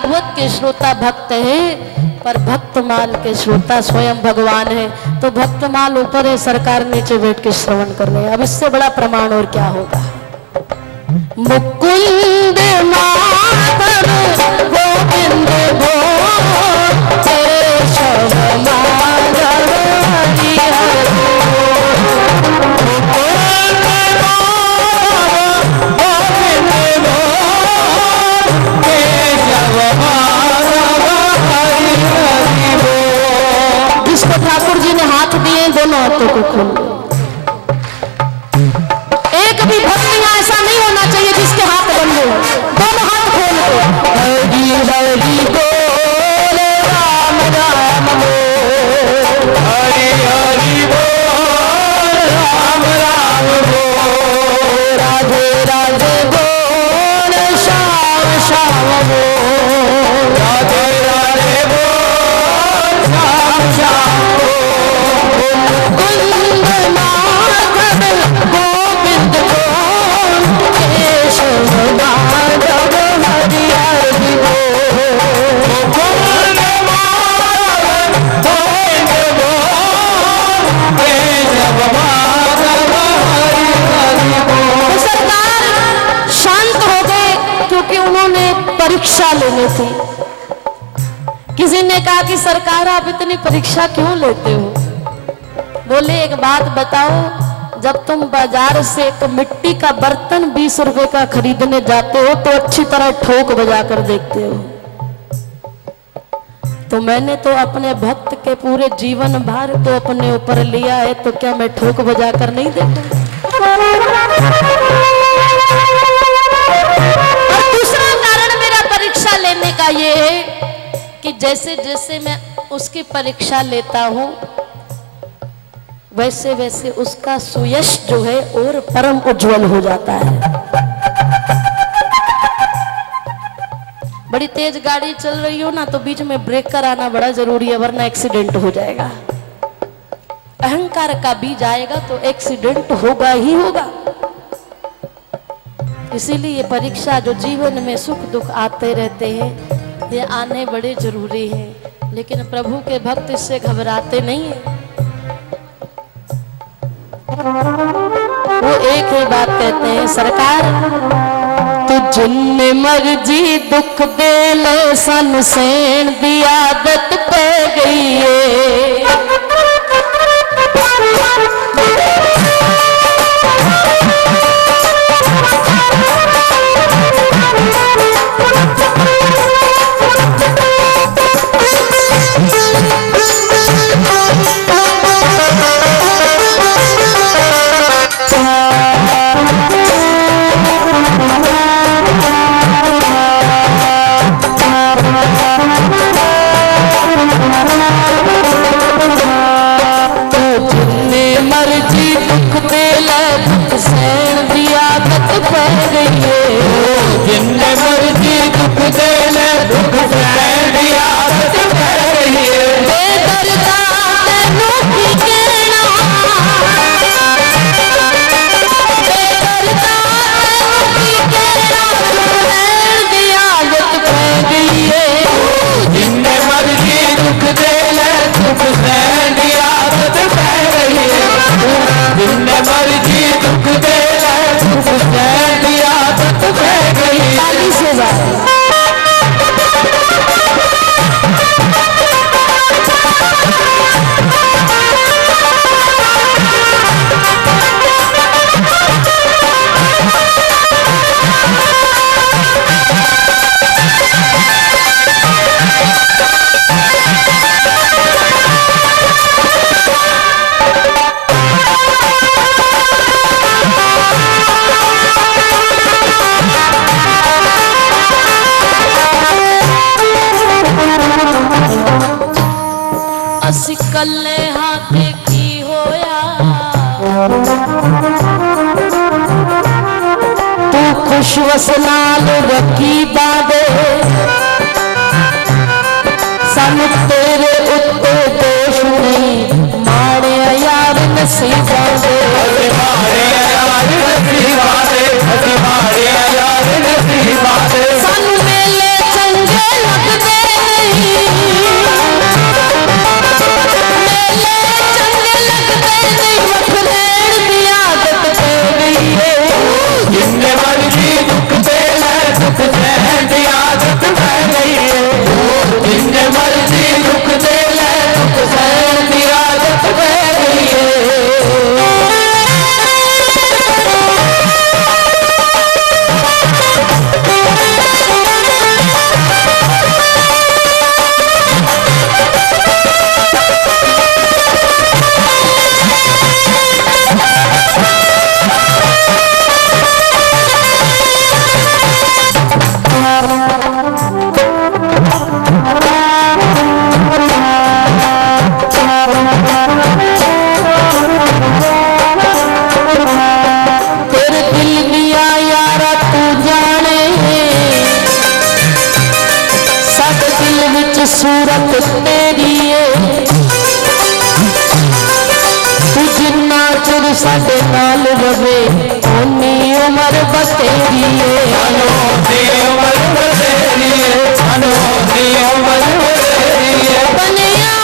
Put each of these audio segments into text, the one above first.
भागवत के श्रोता भक्त हैं, पर भक्तमाल के श्रोता स्वयं भगवान है। तो भक्तमाल ऊपर है, सरकार नीचे बैठ के श्रवण कर रहे हैं। अब इससे बड़ा प्रमाण और क्या होगा। मुकुंद माधव गोविंद गो केशव माधव हरि हरि। जिसको ठाकुर जी ने हाथ दिए दोनों हाथों को खोल। एक भी भक्त यहाँ ऐसा नहीं होना चाहिए जिसके हाथ बंद हो, दोनों हाथ खोल दो। हरि हरि बोल राम राम बोल, हरि हरि बोल राम राम बोल, राधे राधे बोल श्याम श्याम बोल, राधे राधे बोल श्याम श्याम बोल। कुंद माधव गोविंद बोल केशव माधव हरि हरि बोल। कुंद माधव गोविंद बोल केशव माधव हरि हरि बोल। सरकार शांत हो गए क्योंकि उन्होंने परीक्षा लेनी थी। किसी ने कहा कि सरकार आप इतनी परीक्षा क्यों लेते हो। बोले एक बात बताओ, जब तुम बाजार से एक मिट्टी का बर्तन 20 रुपए का खरीदने जाते हो तो अच्छी तरह ठोक बजा कर देखते हो। तो मैंने तो अपने भक्त के पूरे जीवन भर तो अपने ऊपर लिया है, तो क्या मैं ठोक बजा कर नहीं देखूं। और दूसरा कारण मेरा परीक्षा लेने का ये है कि जैसे जैसे मैं उसकी परीक्षा लेता हूं वैसे वैसे उसका सुयश जो है और परम उज्जवल हो जाता है। बड़ी तेज गाड़ी चल रही हो ना तो बीच में ब्रेक कर आना बड़ा जरूरी है, वरना एक्सीडेंट हो जाएगा। अहंकार का बीज आएगा तो एक्सीडेंट होगा ही होगा। इसीलिए ये परीक्षा जो जीवन में सुख दुख आते रहते हैं ये आने बड़े जरूरी हैं, लेकिन प्रभु के भक्त इससे घबराते नहीं हैं। वो एक ही बात कहते हैं, सरकार तू जिन्ने मर्जी दुख दे ले सन सेन दी आदत पै गई है। कल्ले हाथे की होया तू खुश वसनाल रखी बादे सन तेरे उत्ते दोष नहीं मारे यार नसीबा दे मारे यार नसीबा दे मारे यार नसीबा दे सन मेले चंगे दिल विच सूरत तेरी है तू जिन्ना चिर साडे नाल रवे ओनी उमर बतेरी है अनोखी उमर बतेरी है अनोखी उमर बतेरी है बनिया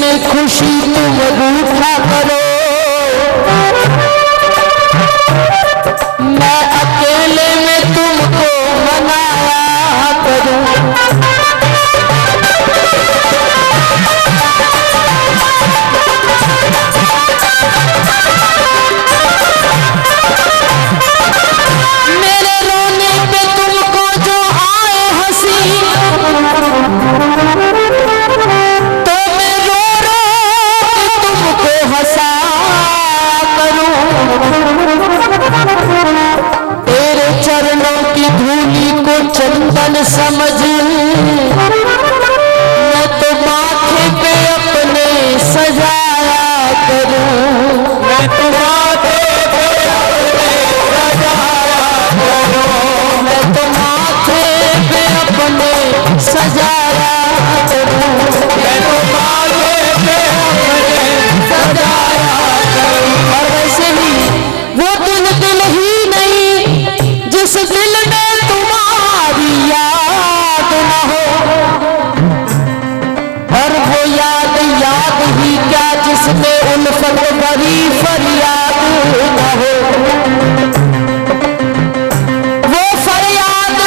में खुशी तुम रूठा करो मैं अकेले में तुमको मनाया करूं मेरे रोने पे तुमको जो आए हंसी तेरे चरणों की धूली को चंदन समझ मैं तो माथे पे अपने सजाया करूं मैं तो माथे पे अपने सजाया करूं मैं तो माथे पे अपने सजाया करूं मैं तो माथे पे अपने सजाया करूं और वैसे ही वो दिल ही नहीं जिस दिल में तुम्हारी याद न हो और वो याद ही क्या जिसमें उल्फत भरी फरियाद न हो वो फरियाद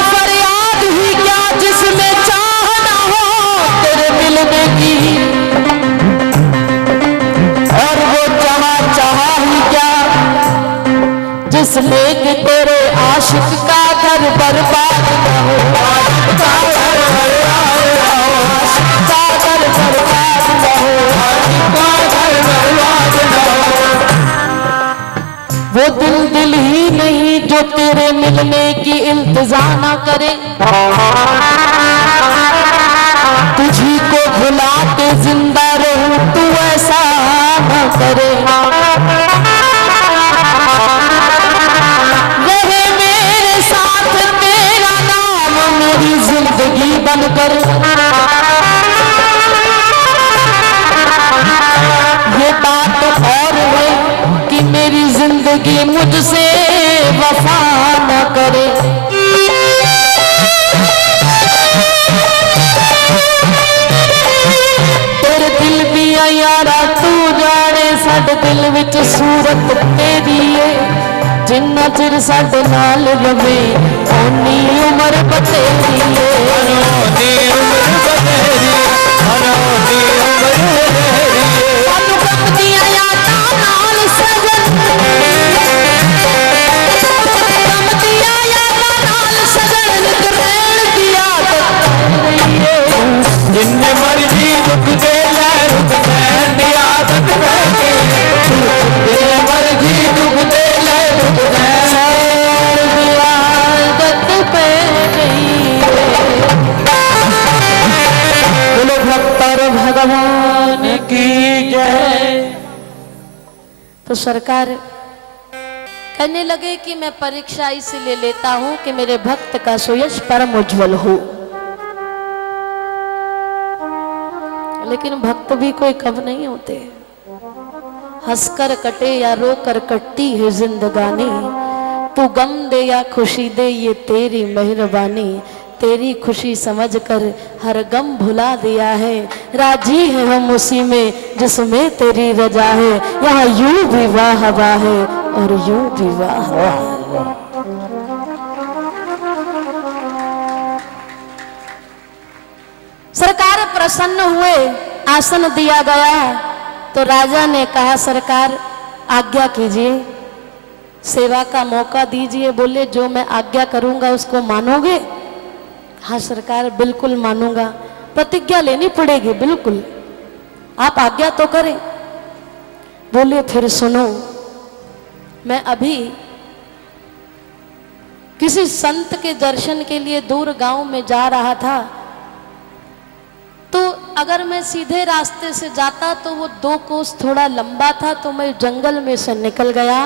ही क्या जिसमें चाह न हो तेरे मिलने की और वो चाहा ही क्या जिसमें कि तेरे आशिक का घर बर्बाद न हो आशिक का घर बर्बाद न हो आशिक का घर बर्बाद न हो आशिक का घर बर्बाद न हो वो दिल ही नहीं जो तेरे मिलने की इंतजार ना करे तुझी को भुला के जिंदा रहूं तू ऐसा न करे जिंदगी बनकर ये बात और है कि मेरी जिंदगी मुझसे वफा न करे तेरे दिल दिया यारा तू जाने साडे दिल विच सूरत तेरी है जिन्ना चिर साडे नाल रवे ओनी उमर बतेरी है अनोखी उमर बतेरी अनोखी उमर बतेरी सानू गम दिया यादां नाल सजन गम दिया यादां नाल सजन करैण दी आदत रही है जिन्ने मर्जी दुख दे ले रुक रहन दी आदत रही जिन्ने मर्जी दुख दे ले रुक रहन दी आदत पे बोलो भक्तर भगवान की जय। तो सरकार कहने लगे कि मैं परीक्षा इसलिए लेता हूं कि मेरे भक्त का सुयश परम उज्जवल हो लेकिन भक्त भी कोई कम नहीं होते हंसकर कटे या रोकर कटती है जिंदगानी तू गम दे या खुशी दे ये तेरी मेहरबानी तेरी खुशी समझकर हर गम भुला दिया है राजी है हम उसी में जिसमें तेरी रजा है यहाँ यूं भी वाह वाह है और यूं भी वाह वाह। सरकार प्रसन्न हुए आसन दिया गया तो राजा ने कहा सरकार आज्ञा कीजिए सेवा का मौका दीजिए बोले जो मैं आज्ञा करूंगा उसको मानोगे हाँ सरकार बिल्कुल मानूंगा प्रतिज्ञा लेनी पड़ेगी, बिल्कुल आप आज्ञा तो करें। बोले फिर सुनो, मैं अभी किसी संत के दर्शन के लिए दूर गांव में जा रहा था, तो अगर मैं सीधे रास्ते से जाता तो वो 2 कोस थोड़ा लंबा था, तो मैं जंगल में से निकल गया,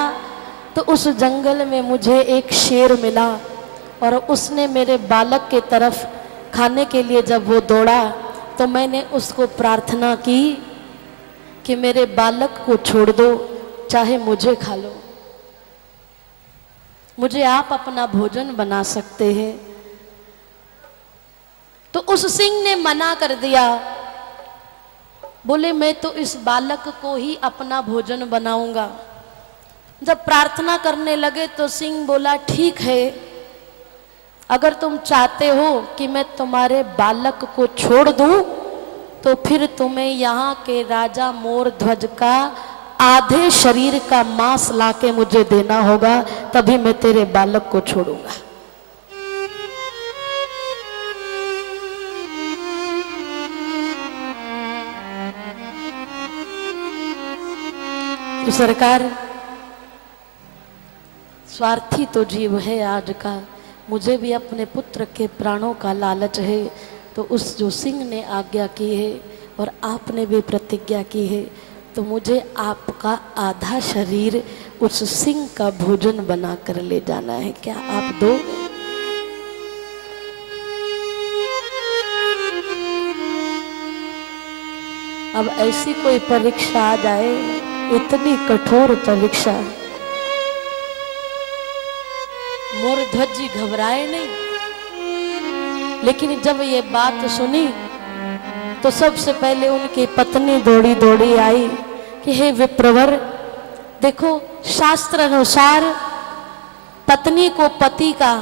तो उस जंगल में मुझे एक शेर मिला और उसने मेरे बालक के तरफ खाने के लिए जब वो दौड़ा तो मैंने उसको प्रार्थना की कि मेरे बालक को छोड़ दो, चाहे मुझे खा लो, मुझे आप अपना भोजन बना सकते हैं। तो उस सिंह ने मना कर दिया, बोले मैं तो इस बालक को ही अपना भोजन बनाऊंगा। जब प्रार्थना करने लगे तो सिंह बोला ठीक है, अगर तुम चाहते हो कि मैं तुम्हारे बालक को छोड़ दूं तो फिर तुम्हें यहाँ के राजा मोर ध्वज का आधे शरीर का मांस लाके मुझे देना होगा, तभी मैं तेरे बालक को छोड़ूंगा। तो सरकार, स्वार्थी तो जीव है आज का, मुझे भी अपने पुत्र के प्राणों का लालच है, तो उस जो सिंह ने आज्ञा की है और आपने भी प्रतिज्ञा की है, तो मुझे आपका आधा शरीर उस सिंह का भोजन बना कर ले जाना है, क्या आप दोगे? अब ऐसी कोई परीक्षा आ जाए, इतनी कठोर परीक्षा, मोर ध्वज जी घबराए नहीं, लेकिन जब ये बात सुनी तो सबसे पहले उनकी पत्नी दौड़ी दौड़ी आई कि हे विप्रवर, देखो शास्त्र अनुसार पत्नी को पति का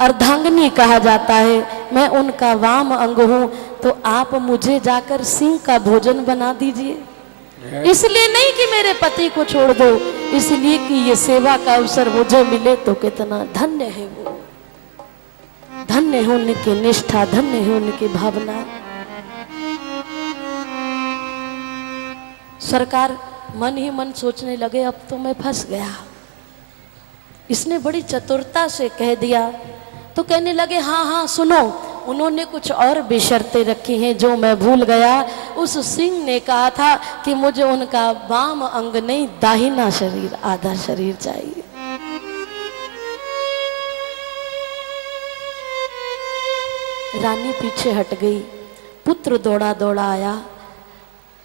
अर्धांगिनी कहा जाता है, मैं उनका वाम अंग हूं, तो आप मुझे जाकर सिंह का भोजन बना दीजिए। इसलिए नहीं कि मेरे पति को छोड़ दो, इसलिए कि ये सेवा का अवसर मुझे मिले तो कितना धन्य है वो, धन्य है उनकी निष्ठा, धन्य है उनकी भावना। सरकार मन ही मन सोचने लगे अब तो मैं फंस गया। इसने बड़ी चतुरता से कह दिया, तो कहने लगे हाँ हाँ सुनो, उन्होंने कुछ और भी शर्तें रखी हैं जो मैं भूल गया। उस सिंह ने कहा था कि मुझे उनका वाम अंग नहीं, दाहिना शरीर, आधा शरीर चाहिए। रानी पीछे हट गई, पुत्र दौड़ा दौड़ा आया।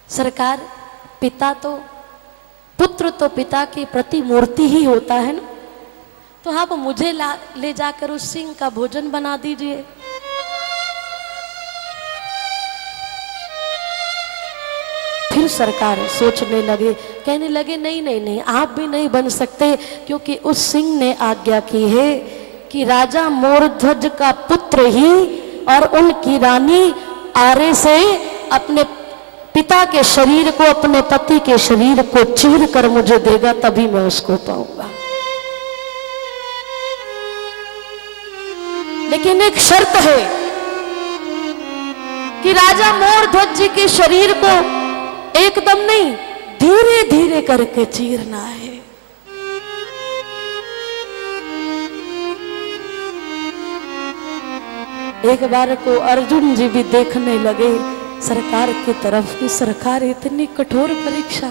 सरकार, पुत्र तो पिता की प्रतिमूर्ति ही होता है ना, तो आप मुझे ले जाकर उस सिंह का भोजन बना दीजिए। फिर सरकार सोचने लगे, कहने लगे नहीं नहीं नहीं, आप भी नहीं बन सकते, क्योंकि उस सिंह ने आज्ञा की है कि राजा मोरध्वज का पुत्र ही और उनकी रानी आरे से अपने पिता के शरीर को, अपने पति के शरीर को चीर कर मुझे देगा, तभी मैं उसको पाऊंगा। लेकिन एक शर्त है कि राजा मोरध्वज जी के शरीर को एकदम नहीं, धीरे धीरे करके चीरना है। एक बार को अर्जुन जी भी देखने लगे सरकार की तरफ की, सरकार इतनी कठोर परीक्षा।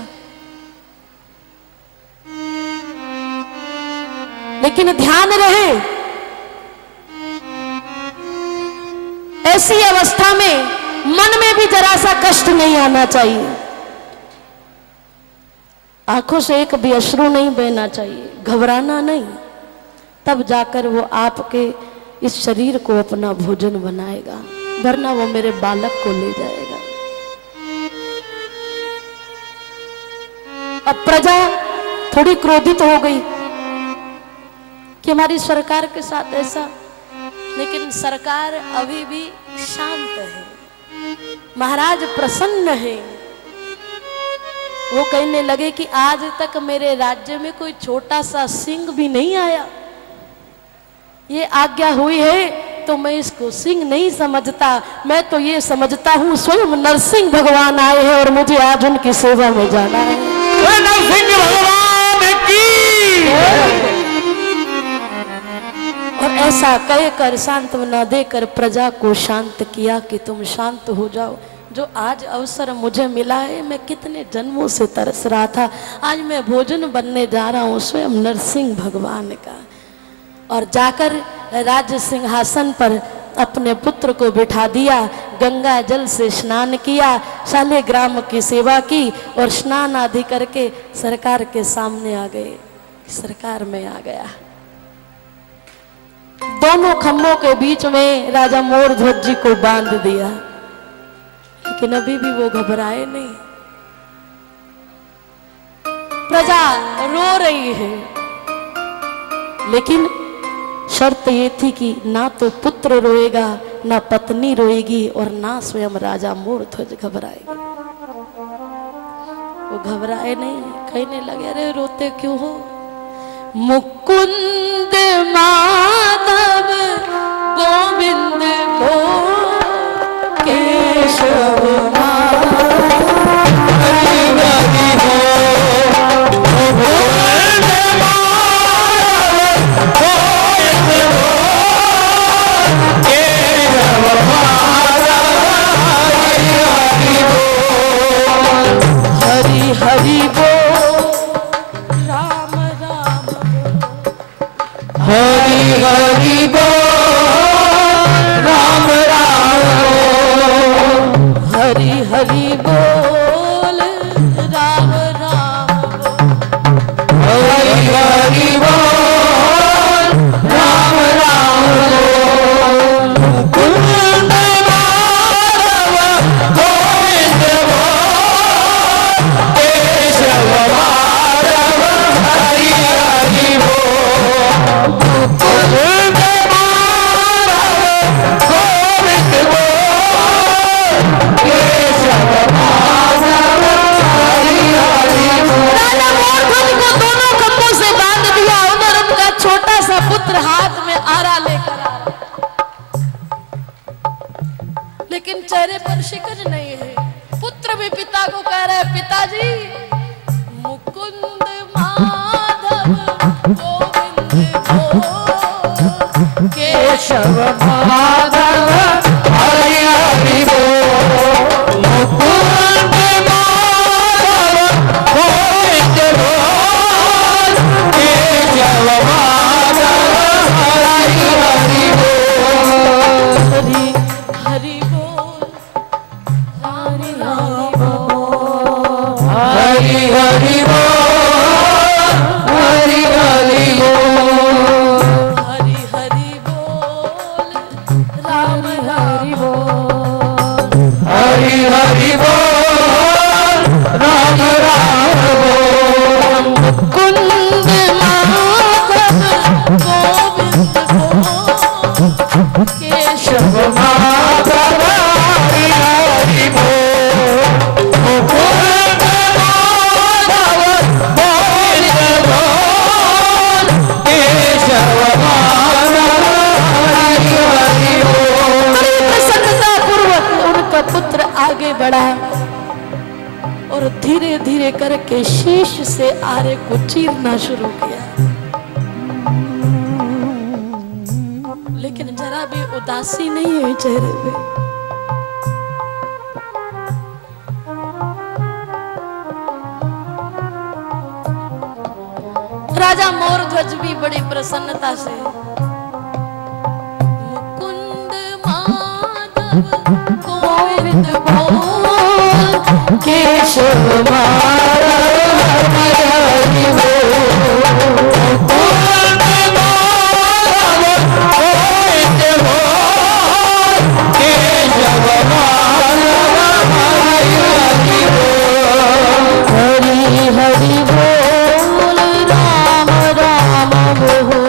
लेकिन ध्यान रहे, ऐसी अवस्था में मन में भी जरा सा कष्ट नहीं आना चाहिए, आंखों से एक भी अश्रु नहीं बहना चाहिए, घबराना नहीं, तब जाकर वो आपके इस शरीर को अपना भोजन बनाएगा, वरना वो मेरे बालक को ले जाएगा। अब प्रजा थोड़ी क्रोधित हो गई कि हमारी सरकार के साथ ऐसा, लेकिन सरकार अभी भी शांत है, महाराज प्रसन्न है। वो कहने लगे कि आज तक मेरे राज्य में कोई छोटा सा सिंह भी नहीं आया, ये आज्ञा हुई है तो मैं इसको सिंह नहीं समझता, मैं तो ये समझता हूँ स्वयं नरसिंह भगवान आए हैं और मुझे आज उनकी सेवा में जाना है। नरसिंह भगवान की। और ऐसा कहकर सांत्वना देकर प्रजा को शांत किया कि तुम शांत हो जाओ। जो आज अवसर मुझे मिला है, मैं कितने जन्मों से तरस रहा था, आज मैं भोजन बनने जा रहा हूँ स्वयं नरसिंह भगवान का। और जाकर राज्य सिंहासन पर अपने पुत्र को बिठा दिया, गंगा जल से स्नान किया, शालिग्राम की सेवा की और स्नान आदि करके सरकार के सामने आ गए। सरकार में आ गया। दोनों खम्भों के बीच में राजा मोरध्वज जी को बांध दिया, लेकिन अभी भी वो घबराए नहीं। प्रजा रो रही है, लेकिन शर्त ये थी कि ना तो पुत्र रोएगा, ना पत्नी रोएगी और ना स्वयं राजा मोरध्वज घबराएगा। वो घबराए नहीं, कहने लगे अरे रोते क्यों हो? मुकुंद माधव गोविंद को केशव हाथ में आरा लेकर आ रहा, लेकिन चेहरे पर शिकन नहीं है। पुत्र भी पिता को कह रहा है पिताजी मुकुंद माधव गोविंद को केशव माधव हरि हरि बोल। मुकुंद माधव गोविंद बोल, केशव और धीरे धीरे करके शीश से आरे को चीरना शुरू किया, लेकिन जरा भी उदासी नहीं है चेहरे पे। राजा मोरध्वज भी बड़ी प्रसन्नता से मुकुंद माधव गोविंद बोल, केशव माधव हरि बोल। मुकुंद माधव गोविंद बोल, केशव माधव हरि हरि बोल। हरि हरि बोल, राम राम बोल।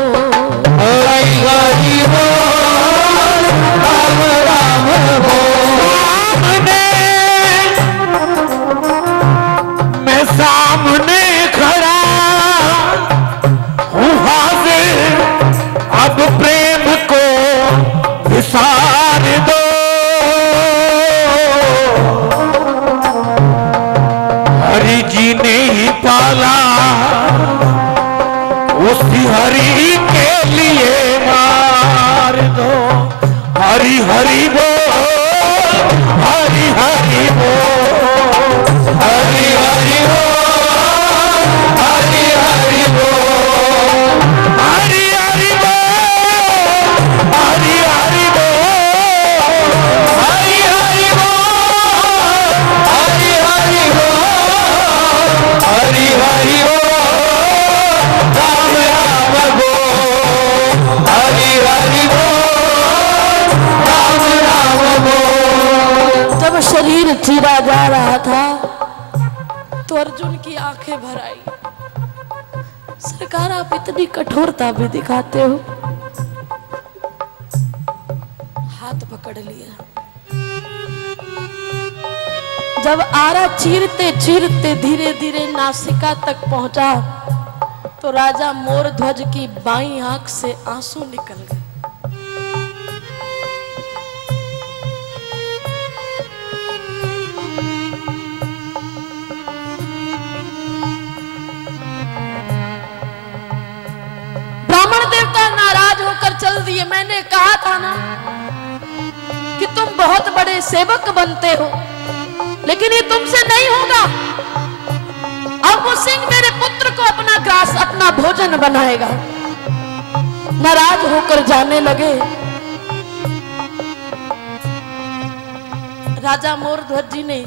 वाला उसी हरि के लिए मार दो। हरि हरि बोल, हरि हरि बोल, हरि हरि बोल, हरि हरि बोल, हरि हरि बोल, हरि हरि बोल, हरि हरि बोल, हरि हरि बोल, हरि हरि बोल, राम राम बोल, हरि हरि बोल, राम राम बोल। जब शरीर चीरा जा रहा था तो अर्जुन की आंखें भर आई। सरकार आप इतनी कठोरता भी दिखाते हो। हाथ पकड़ लिया। जब आरा चीरते चीरते धीरे धीरे नासिका तक पहुंचा तो राजा मोरध्वज की बाईं आंख से आंसू निकल गए। ब्राह्मण देवता नाराज होकर चल दिए। मैंने कहा था ना कि तुम बहुत बड़े सेवक बनते हो, लेकिन ये तुमसे नहीं होगा। अब वो सिंह मेरे पुत्र को अपना ग्रास, अपना भोजन बनाएगा। नाराज होकर जाने लगे। राजा मोरध्वज जी ने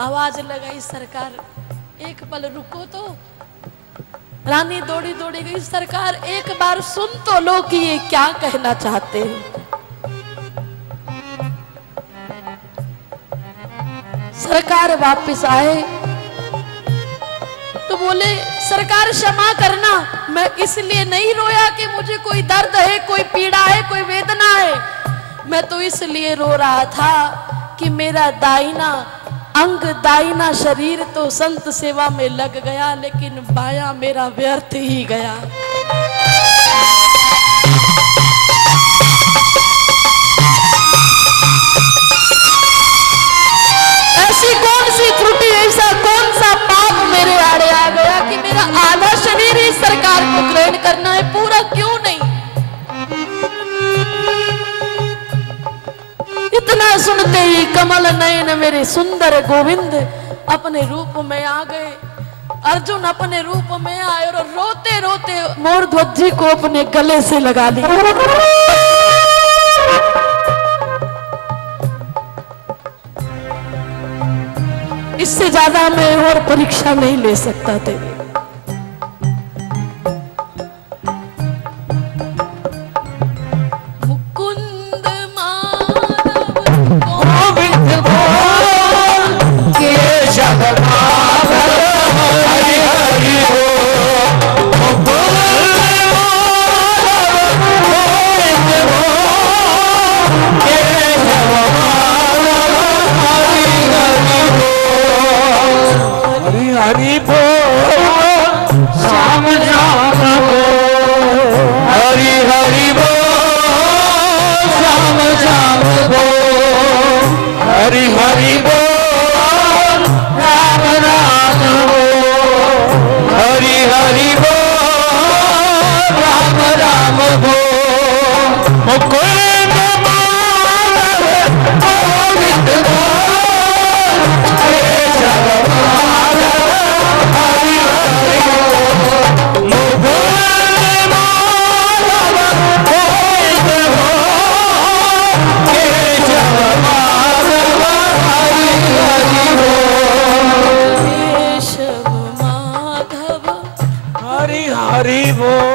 आवाज लगाई, सरकार एक पल रुको तो। रानी दौड़ी दौड़ी गई, सरकार एक बार सुन तो लो कि ये क्या कहना चाहते हैं। सरकार वापस आए तो बोले, सरकार क्षमा करना, मैं इसलिए नहीं रोया कि मुझे कोई दर्द है, कोई पीड़ा है, कोई वेदना है। मैं तो इसलिए रो रहा था कि मेरा दाहिना अंग, दाहिना शरीर तो संत सेवा में लग गया, लेकिन बायां मेरा व्यर्थ ही गया। ऐसी कौन सी त्रुटि, ऐसा कौन सा पाप मेरे आड़े आ गया कि मेरा आधा शरीर ही सरकार को ग्रहण करना है, पूरा क्यों नहीं। इतना सुनते ही कमल नयन मेरे सुंदर गोविंद अपने रूप में आ गए। अर्जुन अपने रूप में आए और रोते रोते मोरध्वज जी को अपने गले से लगा लिया। इससे ज्यादा मैं और परीक्षा नहीं ले सकता तेरे। मुकुंद माधव गोविंद बोल, केशव माधव, हरि हरि बोल, मुकुंद माधव, गोविंद बोल, केशव माधव, हरि हरि बोल, हरि हरि बोल, श्याम श्याम बोल, हरि हरि बोल, श्याम श्याम बोल, हरि हरि बोल, राम राम बोल, हरि हरि बोल, राम राम बोल, मुकुंद माधव, गोविंद बोल, केशव माधव, हरि हरि बोल, मुकुंद माधव, गोविंद बोल, केशव माधव, हरि हरि बोल, केशव माधव हरि हरि बोल।